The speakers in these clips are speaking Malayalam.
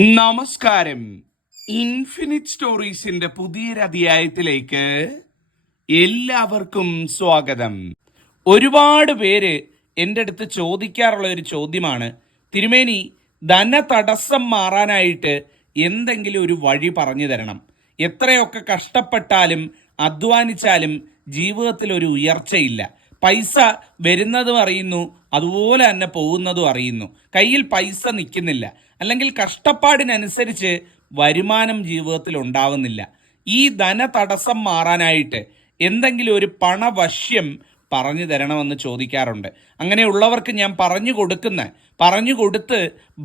നമസ്കാരം. ഇൻഫിനിറ്റ് സ്റ്റോറീസിന്റെ പുതിയൊരധ്യായത്തിലേക്ക് എല്ലാവർക്കും സ്വാഗതം. ഒരുപാട് പേര് എന്റെ അടുത്ത് ചോദിക്കാറുള്ള ഒരു ചോദ്യമാണ്. തിരുമേനി ധന തടസ്സം മാറാനായിട്ട് എന്തെങ്കിലും ഒരു വഴി പറഞ്ഞു തരണം. എത്രയൊക്കെ കഷ്ടപ്പെട്ടാലും അധ്വാനിച്ചാലും ജീവിതത്തിൽ ഒരു ഉയർച്ചയില്ല. പൈസ വരുന്നതും അറിയുന്നു അതുപോലെ തന്നെ പോകുന്നതും അറിയുന്നു. കയ്യിൽ പൈസ നിൽക്കുന്നില്ല. അല്ലെങ്കിൽ കഷ്ടപ്പാടിനനുസരിച്ച് വരുമാനം ജീവിതത്തിൽ ഉണ്ടാവുന്നില്ല. ഈ ധന തടസ്സം മാറാനായിട്ട് എന്തെങ്കിലും ഒരു പണവശ്യം പറഞ്ഞു തരണമെന്ന് ചോദിക്കാറുണ്ട്. അങ്ങനെയുള്ളവർക്ക് ഞാൻ പറഞ്ഞു കൊടുക്കുന്ന പറഞ്ഞു കൊടുത്ത്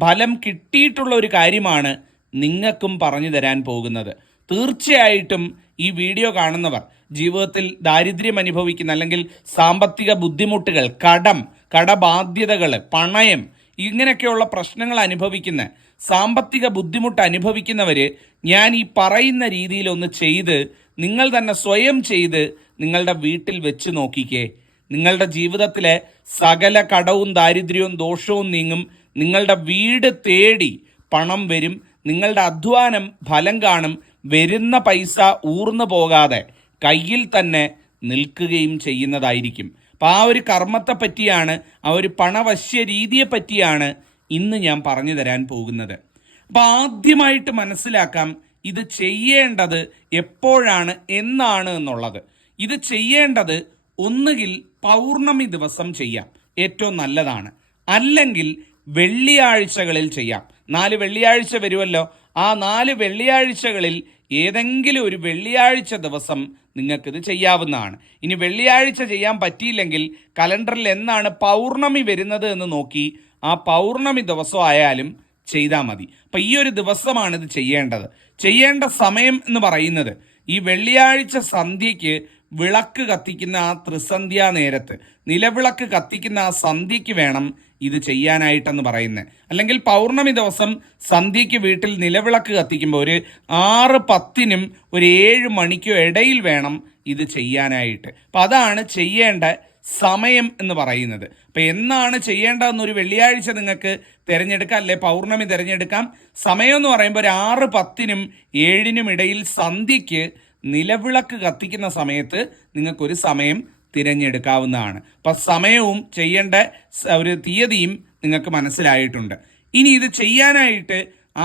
ഫലം കിട്ടിയിട്ടുള്ള ഒരു കാര്യമാണ് നിങ്ങൾക്കും പറഞ്ഞു തരാൻ പോകുന്നത്. തീർച്ചയായിട്ടും ഈ വീഡിയോ കാണുന്നവർ ജീവിതത്തിൽ ദാരിദ്ര്യം അനുഭവിക്കുന്ന അല്ലെങ്കിൽ സാമ്പത്തിക ബുദ്ധിമുട്ടുകൾ കടം കടബാധ്യതകൾ പണയം ഇങ്ങനെയൊക്കെയുള്ള പ്രശ്നങ്ങൾ അനുഭവിക്കുന്ന സാമ്പത്തിക ബുദ്ധിമുട്ട് അനുഭവിക്കുന്നവർ ഞാൻ ഈ പറയുന്ന രീതിയിൽ ഒന്ന് ചെയ്ത് നിങ്ങൾ തന്നെ സ്വയം ചെയ്ത് നിങ്ങളുടെ വീട്ടിൽ വെച്ച് നോക്കിക്കേ. നിങ്ങളുടെ ജീവിതത്തിലെ സകല കടവും ദാരിദ്ര്യവും ദോഷവും നീങ്ങും. നിങ്ങളുടെ വീട് തേടി പണം വരും. നിങ്ങളുടെ അധ്വാനം ഫലം കാണും. വരുന്ന പൈസ ഊർന്നു പോകാതെ കയ്യിൽ തന്നെ നിൽക്കുകയും ചെയ്യുന്നതായിരിക്കും. അപ്പോൾ ആ ഒരു കർമ്മത്തെ പറ്റിയാണ് ആ ഒരു പണവശ്യ രീതിയെ പറ്റിയാണ് ഇന്ന് ഞാൻ പറഞ്ഞു തരാൻ പോകുന്നത്. അപ്പം ആദ്യമായിട്ട് മനസ്സിലാക്കാം ഇത് ചെയ്യേണ്ടത് എപ്പോഴാണ് എന്നാണ് എന്നുള്ളത്. ഇത് ചെയ്യേണ്ടത് ഒന്നുകിൽ പൗർണമി ദിവസം ചെയ്യാം ഏറ്റവും നല്ലതാണ്. അല്ലെങ്കിൽ വെള്ളിയാഴ്ചകളിൽ ചെയ്യാം. നാല് വെള്ളിയാഴ്ച വരുമല്ലോ. ആ നാല് വെള്ളിയാഴ്ചകളിൽ ഏതെങ്കിലും ഒരു വെള്ളിയാഴ്ച ദിവസം നിങ്ങൾക്കിത് ചെയ്യാവുന്നതാണ്. ഇനി വെള്ളിയാഴ്ച ചെയ്യാൻ പറ്റിയില്ലെങ്കിൽ കലണ്ടറിൽ എന്നാണ് പൗർണമി വരുന്നത് എന്ന് നോക്കി ആ പൗർണമി ദിവസം ആയാലും ചെയ്താൽ മതി. അപ്പം ഈ ഒരു ദിവസമാണ് ഇത് ചെയ്യേണ്ടത്. ചെയ്യേണ്ട സമയം എന്ന് പറയുന്നത് ഈ വെള്ളിയാഴ്ച സന്ധ്യയ്ക്ക് വിളക്ക് കത്തിക്കുന്ന ആ ത്രിസന്ധ്യാ നേരത്ത് നിലവിളക്ക് കത്തിക്കുന്ന ആ സന്ധ്യയ്ക്ക് വേണം ഇത് ചെയ്യാനായിട്ടെന്ന് പറയുന്നത് അല്ലെങ്കിൽ പൗർണമി ദിവസം സന്ധ്യയ്ക്ക് വീട്ടിൽ നിലവിളക്ക് കത്തിക്കുമ്പോൾ ഒരു ആറ് പത്തിനും ഒരു ഏഴ് മണിക്കോ ഇടയിൽ വേണം ഇത് ചെയ്യാനായിട്ട്. അപ്പം അതാണ് ചെയ്യേണ്ട സമയം എന്ന് പറയുന്നത്. അപ്പം എന്നാണ് ചെയ്യേണ്ടതെന്നൊരു വെള്ളിയാഴ്ച നിങ്ങൾക്ക് തിരഞ്ഞെടുക്കാം അല്ലെ പൗർണമി തിരഞ്ഞെടുക്കാം. സമയം എന്ന് പറയുമ്പോൾ ഒരു ആറ് പത്തിനും ഏഴിനും ഇടയിൽ സന്ധ്യയ്ക്ക് നിലവിളക്ക് കത്തിക്കുന്ന സമയത്ത് നിങ്ങൾക്കൊരു സമയം തിരഞ്ഞെടുക്കാവുന്നതാണ്. അപ്പം സമയവും ചെയ്യേണ്ട ഒരു തീയതിയും നിങ്ങൾക്ക് മനസ്സിലായിട്ടുണ്ട്. ഇനി ഇത് ചെയ്യാനായിട്ട്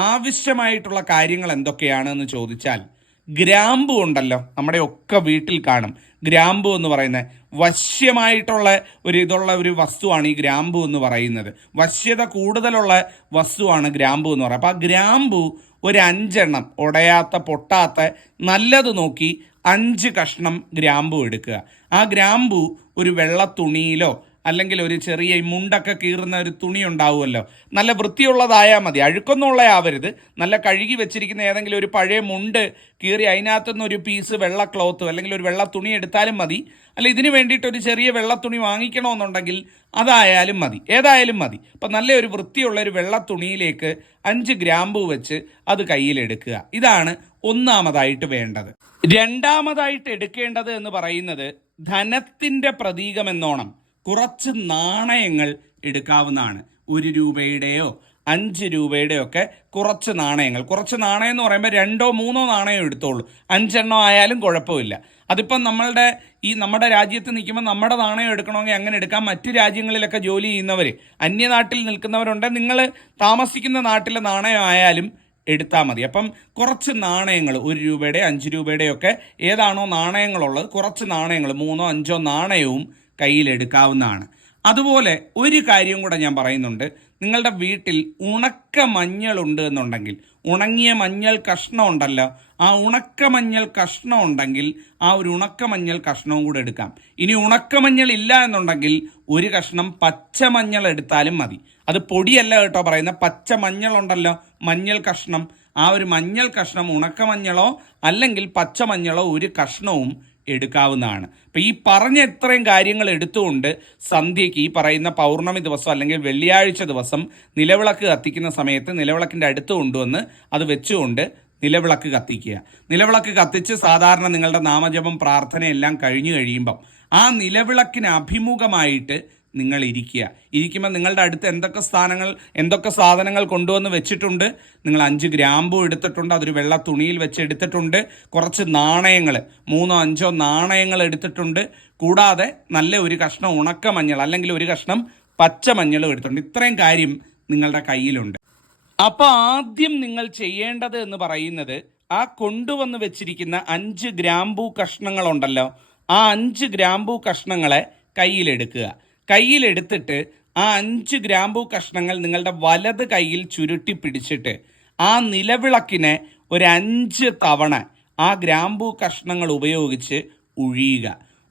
ആവശ്യമായിട്ടുള്ള കാര്യങ്ങൾ എന്തൊക്കെയാണെന്ന് ചോദിച്ചാൽ ഗ്രാമ്പു ഉണ്ടല്ലോ നമ്മുടെ ഒക്കെ വീട്ടിൽ കാണും. ഗ്രാമ്പു എന്ന് പറയുന്നത് വശ്യമായിട്ടുള്ള ഒരു ഇതുള്ള ഒരു വസ്തുവാണ് ഈ ഗ്രാമ്പു എന്ന് പറയുന്നത്. വശ്യത കൂടുതലുള്ള വസ്തുവാണ് ഗ്രാമ്പു എന്ന് പറയുന്നത്. അപ്പോൾ ആ ഗ്രാമ്പു ഒരു അഞ്ചെണ്ണം ഉടയാത്ത പൊട്ടാത്ത നല്ലത് നോക്കി അഞ്ച് കഷ്ണം ഗ്രാമ്പു എടുക്കുക. ആ ഗ്രാമ്പു ഒരു വെള്ള തുണിയിലോ അല്ലെങ്കിൽ ഒരു ചെറിയ മുണ്ടൊക്കെ കീറുന്ന ഒരു തുണി ഉണ്ടാവുമല്ലോ. നല്ല വൃത്തിയുള്ളതായാൽ മതി. അഴുക്കൊന്നുള്ള ആവരുത് നല്ല കഴുകി വെച്ചിരിക്കുന്ന ഏതെങ്കിലും ഒരു പഴയ മുണ്ട് കീറി അതിനകത്തുനിന്ന് ഒരു പീസ് വെള്ള ക്ലോത്ത് അല്ലെങ്കിൽ ഒരു വെള്ള തുണി എടുത്താലും മതി. അല്ല ഇതിന് വേണ്ടിയിട്ട് ഒരു ചെറിയ വെള്ള തുണി വാങ്ങിക്കണമെന്നുണ്ടെങ്കിൽ അതായാലും മതി. ഏതായാലും മതി. അപ്പം നല്ല ഒരു വൃത്തിയുള്ള ഒരു വെള്ള തുണിയിലേക്ക് അഞ്ച് ഗ്രാമ്പു വെച്ച് അത് കയ്യിലെടുക്കുക. ഇതാണ് ഒന്നാമതായിട്ട് വേണ്ടത്. രണ്ടാമതായിട്ട് എടുക്കേണ്ടത് എന്ന് പറയുന്നത് ധനത്തിന്റെ പ്രതീകമെന്നോണം കുറച്ച് നാണയങ്ങൾ എടുക്കാവുന്നതാണ്. ഒരു രൂപയുടെയോ അഞ്ച് രൂപയുടെയോ ഒക്കെ കുറച്ച് നാണയങ്ങൾ. കുറച്ച് നാണയം എന്ന് പറയുമ്പോൾ രണ്ടോ മൂന്നോ നാണയം എടുത്തോളൂ. അഞ്ചെണ്ണം ആയാലും കുഴപ്പമില്ല. അതിപ്പം നമ്മളുടെ ഈ നമ്മുടെ രാജ്യത്ത് നിൽക്കുമ്പോൾ നമ്മുടെ നാണയം എടുക്കണമെങ്കിൽ അങ്ങനെ എടുക്കാം മറ്റ് രാജ്യങ്ങളിലൊക്കെ ജോലി ചെയ്യുന്നവർ അന്യനാട്ടിൽ നിൽക്കുന്നവരുണ്ട്. നിങ്ങൾ താമസിക്കുന്ന നാട്ടിലെ നാണയം ആയാലും എടുത്താൽ മതി. അപ്പം കുറച്ച് നാണയങ്ങൾ ഒരു രൂപയുടെ അഞ്ച് രൂപയുടെയൊക്കെ ഏതാണോ നാണയങ്ങളുള്ളത് കുറച്ച് നാണയങ്ങൾ മൂന്നോ അഞ്ചോ നാണയവും കയ്യിലെടുക്കാവുന്നതാണ്. അതുപോലെ ഒരു കാര്യം കൂടെ ഞാൻ പറയുന്നുണ്ട്. നിങ്ങളുടെ വീട്ടിൽ ഉണക്ക മഞ്ഞളുണ്ട് എന്നുണ്ടെങ്കിൽ ഉണങ്ങിയ മഞ്ഞൾ കഷ്ണം ഉണ്ടല്ലോ ആ ഉണക്ക മഞ്ഞൾ കഷ്ണം ഉണ്ടെങ്കിൽ ആ ഒരു ഉണക്ക മഞ്ഞൾ കഷ്ണവും കൂടെ എടുക്കാം. ഇനി ഉണക്ക മഞ്ഞൾ ഇല്ല എന്നുണ്ടെങ്കിൽ ഒരു കഷ്ണം പച്ച മഞ്ഞൾ എടുത്താലും മതി. അത് പൊടിയല്ല കേട്ടോ പറയുന്ന പച്ച മഞ്ഞൾ ഉണ്ടല്ലോ മഞ്ഞൾ കഷ്ണം. ആ ഒരു മഞ്ഞൾ കഷ്ണം ഉണക്കമഞ്ഞളോ അല്ലെങ്കിൽ പച്ചമഞ്ഞളോ ഒരു കഷ്ണവും എടുക്കാവുന്നതാണ്. അപ്പം ഈ പറഞ്ഞ ഇത്രയും കാര്യങ്ങൾ എടുത്തുകൊണ്ട് സന്ധ്യയ്ക്ക് ഈ പറയുന്ന പൗർണമി ദിവസം അല്ലെങ്കിൽ വെള്ളിയാഴ്ച ദിവസം നിലവിളക്ക് കത്തിക്കുന്ന സമയത്ത് നിലവിളക്കിന്റെ അടുത്ത് കൊണ്ടുവന്ന് അത് വെച്ചുകൊണ്ട് നിലവിളക്ക് കത്തിക്കുക. നിലവിളക്ക് കത്തിച്ച് സാധാരണ നിങ്ങളുടെ നാമജപം പ്രാർത്ഥന എല്ലാം കഴിഞ്ഞു കഴിയുമ്പം ആ നിലവിളക്കിന് അഭിമുഖമായിട്ട് നിങ്ങൾ ഇരിക്കുക ഇരിക്കുമ്പോൾ നിങ്ങളുടെ അടുത്ത് എന്തൊക്കെ സ്ഥാനങ്ങൾ എന്തൊക്കെ സാധനങ്ങൾ കൊണ്ടുവന്ന് വെച്ചിട്ടുണ്ട്? നിങ്ങൾ അഞ്ച് ഗ്രാമ്പു എടുത്തിട്ടുണ്ട് അതൊരു വെള്ള തുണിയിൽ വെച്ച് എടുത്തിട്ടുണ്ട്. കുറച്ച് നാണയങ്ങൾ മൂന്നോ അഞ്ചോ നാണയങ്ങൾ എടുത്തിട്ടുണ്ട്. കൂടാതെ നല്ല ഒരു കഷ്ണം ഉണക്ക മഞ്ഞൾ അല്ലെങ്കിൽ ഒരു കഷ്ണം പച്ച മഞ്ഞളും എടുത്തിട്ടുണ്ട്. ഇത്രയും കാര്യം നിങ്ങളുടെ കയ്യിലുണ്ട്. അപ്പോൾ ആദ്യം നിങ്ങൾ ചെയ്യേണ്ടത് എന്ന് പറയുന്നത് ആ കൊണ്ടുവന്ന് വെച്ചിരിക്കുന്ന അഞ്ച് ഗ്രാമ്പൂ കഷ്ണങ്ങളുണ്ടല്ലോ ആ അഞ്ച് ഗ്രാമ്പൂ കഷ്ണങ്ങളെ കയ്യിലെടുക്കുക. കയ്യിലെടുത്തിട്ട് ആ അഞ്ച് ഗ്രാമ്പൂ കഷ്ണങ്ങൾ നിങ്ങളുടെ വലത് കയ്യിൽ ചുരുട്ടി പിടിച്ചിട്ട് ആ നിലവിളക്കിനെ ഒരു അഞ്ച് തവണ ആ ഗ്രാമ്പൂ കഷ്ണങ്ങൾ ഉപയോഗിച്ച് ഉഴിയുക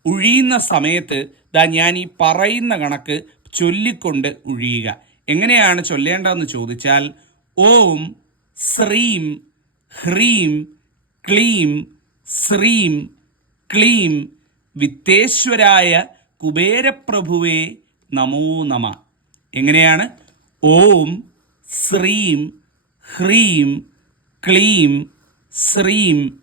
ഉഴിയുന്ന സമയത്ത് ദാ ഞാൻ ഈ പറയുന്ന കണക്ക് ചൊല്ലിക്കൊണ്ട് ഉഴിയുക എങ്ങനെയാണ് ചൊല്ലേണ്ടതെന്ന് ചോദിച്ചാൽ ഓം ശ്രീം ഹ്രീം ക്ലീം ശ്രീം ക്ലീം വിത്തേശ്വരായ കുബേരപ്രഭുവേ നമോ നമ. എങ്ങനെയാണ്? ഓം ശ്രീം ഹ്രീം ക്ലീം ശ്രീം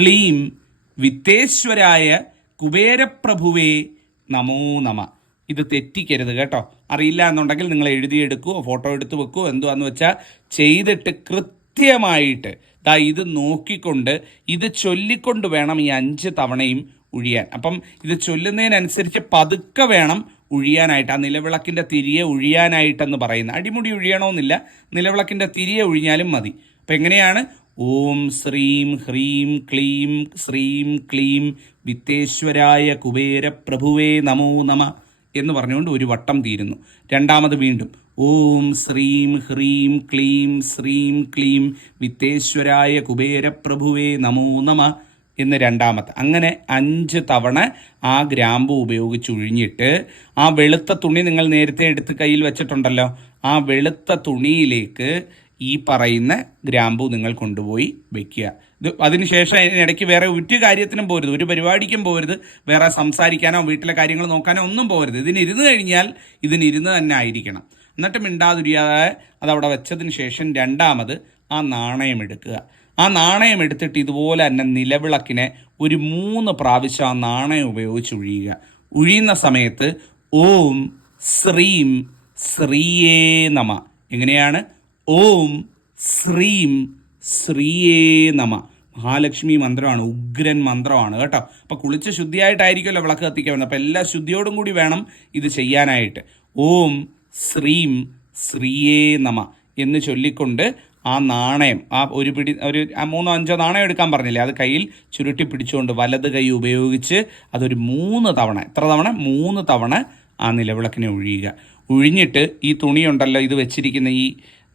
ക്ലീം വിത്തേശ്വരായ കുബേരപ്രഭുവേ നമോ നമ. ഇത് തെറ്റിക്കരുത് കേട്ടോ. അറിയില്ല എന്നുണ്ടെങ്കിൽ നിങ്ങൾ എഴുതിയെടുക്കുവോ ഫോട്ടോ എടുത്ത് വെക്കുവോ എന്തുവാന്ന് വെച്ചാൽ ചെയ്തിട്ട് കൃത്യമായിട്ട്. ദാ ഇത് നോക്കിക്കൊണ്ട് ഇത് ചൊല്ലിക്കൊണ്ട് വേണം ഈ അഞ്ച് തവണയും ഉഴിയാൻ. അപ്പം ഇത് ചൊല്ലുന്നതിനനുസരിച്ച് പതുക്കെ വേണം ഉഴിയാനായിട്ട് ആ നിലവിളക്കിന്റെ തിരിയെ ഉഴിയാനായിട്ടെന്ന് പറയുന്ന. അടിമുടി ഉഴിയണമെന്നില്ല നിലവിളക്കിന്റെ തിരിയെ ഉഴിഞ്ഞാലും മതി. അപ്പം എങ്ങനെയാണ്? ഓം ശ്രീം ഹ്രീം ക്ലീം ശ്രീം ക്ലീം വിത്തേശ്വരായ കുബേര പ്രഭുവേ നമോ നമ എന്ന് പറഞ്ഞുകൊണ്ട് ഒരു വട്ടം തീരുന്നു. രണ്ടാമത് വീണ്ടും ഓം ശ്രീം ഹ്രീം ക്ലീം ശ്രീം ക്ലീം വിത്തേശ്വരായ കുബേര പ്രഭുവേ നമോ നമ എന്ന് രണ്ടാമത്തെ. അങ്ങനെ അഞ്ച് തവണ ആ ഗ്രാമ്പു ഉപയോഗിച്ച് ഉഴിഞ്ഞിട്ട് ആ വെളുത്ത തുണി നിങ്ങൾ നേരത്തെ എടുത്ത് കയ്യിൽ വെച്ചിട്ടുണ്ടല്ലോ ആ വെളുത്ത തുണിയിലേക്ക് ഈ പറയുന്ന ഗ്രാമ്പു നിങ്ങൾ കൊണ്ടുപോയി വെക്കുക. ഇത് അതിനുശേഷം ഇടയ്ക്ക് വേറെ ഒരു കാര്യത്തിനും പോരുത്. ഒരു പരിപാടിക്കും പോരുത്. വേറെ സംസാരിക്കാനോ വീട്ടിലെ കാര്യങ്ങൾ നോക്കാനോ ഒന്നും പോരുത്. ഇതിനിരുന്ന് കഴിഞ്ഞാൽ ഇതിനിരുന്ന് തന്നെ ആയിരിക്കണം. എന്നിട്ട് മിണ്ടാതിരിയാതെ അതവിടെ വെച്ചതിന് ശേഷം രണ്ടാമത് ആ നാണയം എടുക്കുക. ആ നാണയം എടുത്തിട്ട് ഇതുപോലെ തന്നെ നിലവിളക്കിനെ ഒരു മൂന്ന് പ്രാവശ്യം ആ നാണയം ഉപയോഗിച്ച് ഉഴിയുക. ഉഴിയുന്ന സമയത്ത് ഓം ശ്രീം ശ്രീയേ നമ. എങ്ങനെയാണ്? ഓം ശ്രീം ശ്രീയേ നമ. മഹാലക്ഷ്മി മന്ത്രമാണ് ഉഗ്രൻ മന്ത്രമാണ് കേട്ടോ. അപ്പോൾ കുളിച്ച് ശുദ്ധിയായിട്ടായിരിക്കുമല്ലോ വിളക്ക് കത്തിക്കാൻ അപ്പോൾ എല്ലാ ശുദ്ധിയോടും കൂടി വേണം ഇത് ചെയ്യാനായിട്ട്. ഓം ശ്രീം ശ്രീയേ നമ എന്ന് ചൊല്ലിക്കൊണ്ട് ആ നാണയം ആ ഒരു പിടി ഒരു മൂന്നോ അഞ്ചോ നാണയം എടുക്കാൻ പറഞ്ഞില്ലേ? അത് കയ്യിൽ ചുരുട്ടി പിടിച്ചുകൊണ്ട് വലത് കൈ ഉപയോഗിച്ച് അതൊരു മൂന്ന് തവണ എത്ര തവണ? മൂന്ന് തവണ ആ നിലവിളക്കിനെ ഒഴിയുക ഒഴിഞ്ഞിട്ട് ഈ തുണിയുണ്ടല്ലോ ഇത് വെച്ചിരിക്കുന്ന ഈ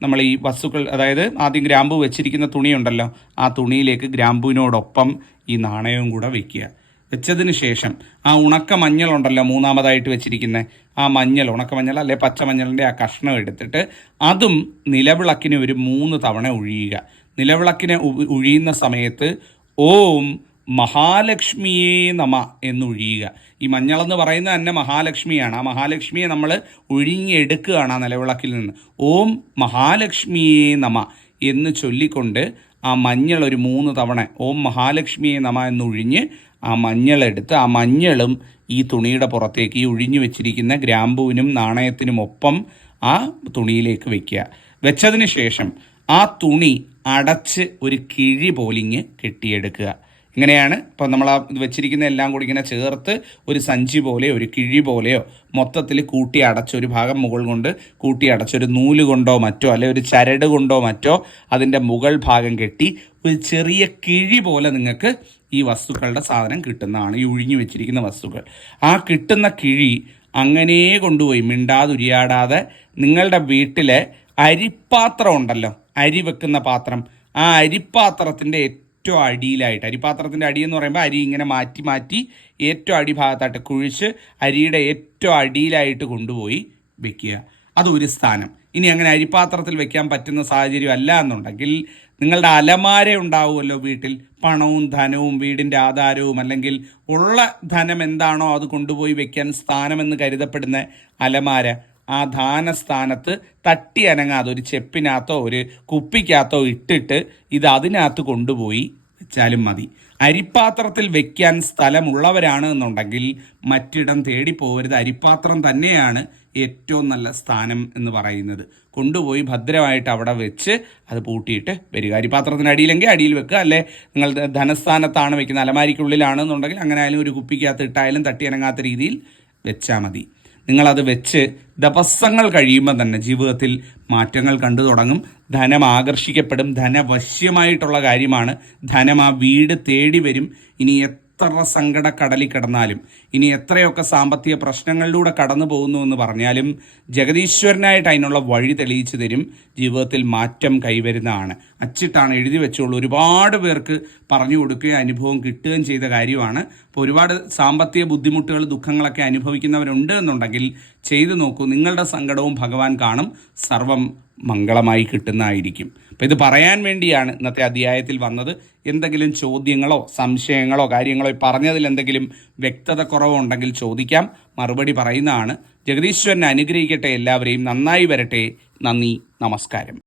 നമ്മൾ ഈ വസ്തുക്കൾ അതായത് ആദ്യം ഗ്രാമ്പു വെച്ചിരിക്കുന്ന തുണിയുണ്ടല്ലോ ആ തുണിയിലേക്ക് ഗ്രാമ്പുവിനോടൊപ്പം ഈ നാണയവും കൂടെ വെക്കുക. വെച്ചതിന് ശേഷം ആ ഉണക്ക മഞ്ഞൾ ഉണ്ടല്ലോ മൂന്നാമതായിട്ട് വെച്ചിരിക്കുന്ന. ആ മഞ്ഞൾ ഉണക്ക മഞ്ഞൾ അല്ലെ പച്ചമഞ്ഞളിന്റെ ആ കഷ്ണം എടുത്തിട്ട് അതും നിലവിളക്കിന് ഒരു മൂന്ന് തവണ ഒഴിയുക നിലവിളക്കിനെ ഉഴിയുന്ന സമയത്ത് ഓം മഹാലക്ഷ്മിയെ നമ എന്നൊഴിയുക ഈ മഞ്ഞളെന്ന് പറയുന്നത് തന്നെ മഹാലക്ഷ്മിയാണ്. ആ മഹാലക്ഷ്മിയെ നമ്മൾ ഒഴിഞ്ഞെടുക്കുകയാണ് ആ നിലവിളക്കിൽ നിന്ന്. ഓം മഹാലക്ഷ്മിയെ നമ എന്ന് ചൊല്ലിക്കൊണ്ട് ആ മഞ്ഞൾ ഒരു മൂന്ന് തവണ ഓം മഹാലക്ഷ്മിയെ നമ എന്നൊഴിഞ്ഞ് ആ മഞ്ഞളെടുത്ത് ആ മഞ്ഞളും ഈ തുണിയുടെ പുറത്തേക്ക് ഈ ഒഴിഞ്ഞു വെച്ചിരിക്കുന്ന ഗ്രാമ്പൂവിനും നാണയത്തിനും ഒപ്പം ആ തുണിയിലേക്ക് വെക്കുക. വെച്ചതിന് ശേഷം ആ തുണി അടച്ച് ഒരു കിഴി പോലിങ്ങ് കെട്ടിയെടുക്കുക. ഇങ്ങനെയാണ്. ഇപ്പോൾ നമ്മൾ ആ ഇത് വെച്ചിരിക്കുന്ന എല്ലാം കൂടി ഇങ്ങനെ ചേർത്ത് ഒരു സഞ്ചി പോലെയോ ഒരു കിഴി പോലെയോ മൊത്തത്തിൽ കൂട്ടി അടച്ച ഒരു ഭാഗം മുകൾ കൊണ്ട് കൂട്ടി അടച്ച ഒരു നൂൽ കൊണ്ടോ മറ്റോ അല്ലെ ഒരു ചരട് കൊണ്ടോ മറ്റോ അതിന്റെ മുകൾ ഭാഗം കെട്ടി ഒരു ചെറിയ കിഴി പോലെ നിങ്ങൾക്ക് ഈ വസ്തുക്കളുടെ സാധനം കിട്ടുന്നതാണ്. ഈ ഒഴിഞ്ഞു വെച്ചിരിക്കുന്ന വസ്തുക്കൾ. ആ കിട്ടുന്ന കിഴി അങ്ങനെ കൊണ്ടുപോയി മിണ്ടാതുരിയാടാതെ നിങ്ങളുടെ വീട്ടിലെ അരിപ്പാത്രം ഉണ്ടല്ലോ. അരി വെക്കുന്ന പാത്രം. ആ അരിപ്പാത്രത്തിന്റെ ഏറ്റവും അടിയിലായിട്ട്. അരിപാത്രത്തിന്റെ അടി എന്ന് പറയുമ്പോൾ അരി ഇങ്ങനെ മാറ്റി മാറ്റി ഏറ്റവും അടിഭാഗത്തായിട്ട് കുഴിച്ച് അരിയുടെ ഏറ്റവും അടിയിലായിട്ട് കൊണ്ടുപോയി വെക്കുക. അതൊരു സ്ഥാനം. ഇനി അങ്ങനെ അരിപാത്രത്തിൽ വെക്കാൻ പറ്റുന്ന സാഹചര്യം അല്ല എന്നുണ്ടെങ്കിൽ നിങ്ങളുടെ അലമാര ഉണ്ടാവുമല്ലോ വീട്ടിൽ. പണവും ധനവും വീടിന്റെ ആധാരവും അല്ലെങ്കിൽ ഉള്ള ധനം എന്താണോ അത് കൊണ്ടുപോയി വെക്കാൻ സ്ഥാനമെന്ന് കരുതപ്പെടുന്ന അലമാര. ആ ധാനസ്ഥാനത്ത് തട്ടി അനങ്ങാതെ ഒരു ചെപ്പിനകത്തോ ഒരു കുപ്പിക്കകത്തോ ഇട്ടിട്ട് ഇത് അതിനകത്ത് കൊണ്ടുപോയി വെച്ചാലും മതി. അരിപ്പാത്രത്തിൽ വെക്കാൻ സ്ഥലമുള്ളവരാണ് എന്നുണ്ടെങ്കിൽ മറ്റിടം തേടി പോകരുത്. അരിപ്പാത്രം തന്നെയാണ് ഏറ്റവും നല്ല സ്ഥാനം എന്ന് പറയുന്നത്. കൊണ്ടുപോയി ഭദ്രമായിട്ട് അവിടെ വെച്ച് അത് പൂട്ടിയിട്ട് വരിക. അരിപ്പാത്രത്തിന് അടിയിലെങ്കിൽ അടിയിൽ വെക്കുക. അല്ലെ? നിങ്ങൾ ധനസ്ഥാനത്താണ് വെക്കുന്നത്. അലമാരിക്കുള്ളിലാണെന്നുണ്ടെങ്കിൽ അങ്ങനെ ആയാലും ഒരു കുപ്പിക്കകത്ത് ഇട്ടായാലും തട്ടിയനങ്ങാത്ത രീതിയിൽ വെച്ചാൽ മതി. നിങ്ങളത് വെച്ച് ദിവസങ്ങൾ കഴിയുമ്പോൾ തന്നെ ജീവിതത്തിൽ മാറ്റങ്ങൾ കണ്ടു തുടങ്ങും. ധനം ആകർഷിക്കപ്പെടും. ധനവശ്യമായിട്ടുള്ള കാര്യമാണ്. ധനം ആ വീട് തേടി വരും. ഇനി എത്ര സങ്കട കടലിൽ കിടന്നാലും ഇനി എത്രയൊക്കെ സാമ്പത്തിക പ്രശ്നങ്ങളിലൂടെ കടന്നു പോകുന്നു എന്ന് പറഞ്ഞാലും ജഗദീശ്വരനായിട്ട് അതിനുള്ള വഴി തെളിയിച്ചു തരും. ജീവിതത്തിൽ മാറ്റം കൈവരുന്നതാണ്. അച്ചിട്ടാണ് എഴുതി വെച്ചുള്ളൂ ഒരുപാട് പേർക്ക് പറഞ്ഞു കൊടുക്കുകയും അനുഭവം കിട്ടുകയും ചെയ്ത കാര്യമാണ്. അപ്പോൾ ഒരുപാട് സാമ്പത്തിക ബുദ്ധിമുട്ടുകൾ ദുഃഖങ്ങളൊക്കെ അനുഭവിക്കുന്നവരുണ്ട് എന്നുണ്ടെങ്കിൽ ചെയ്തു നോക്കൂ. നിങ്ങളുടെ സങ്കടവും ഭഗവാൻ കാണും. സർവം മംഗളമായി കിട്ടുന്നതായിരിക്കും. അപ്പം ഇത് പറയാൻ വേണ്ടിയാണ് ഇന്നത്തെ അധ്യായത്തിൽ വന്നത്. എന്തെങ്കിലും ചോദ്യങ്ങളോ സംശയങ്ങളോ കാര്യങ്ങളോ പറഞ്ഞതിൽ എന്തെങ്കിലും വ്യക്തത കുറവോ ഉണ്ടെങ്കിൽ ചോദിക്കാം. മറുപടി പറയുന്നതാണ് ജഗദീശ്വരനെ അനുഗ്രഹിക്കട്ടെ എല്ലാവരെയും. നന്നായി വരട്ടെ. നന്ദി. നമസ്കാരം.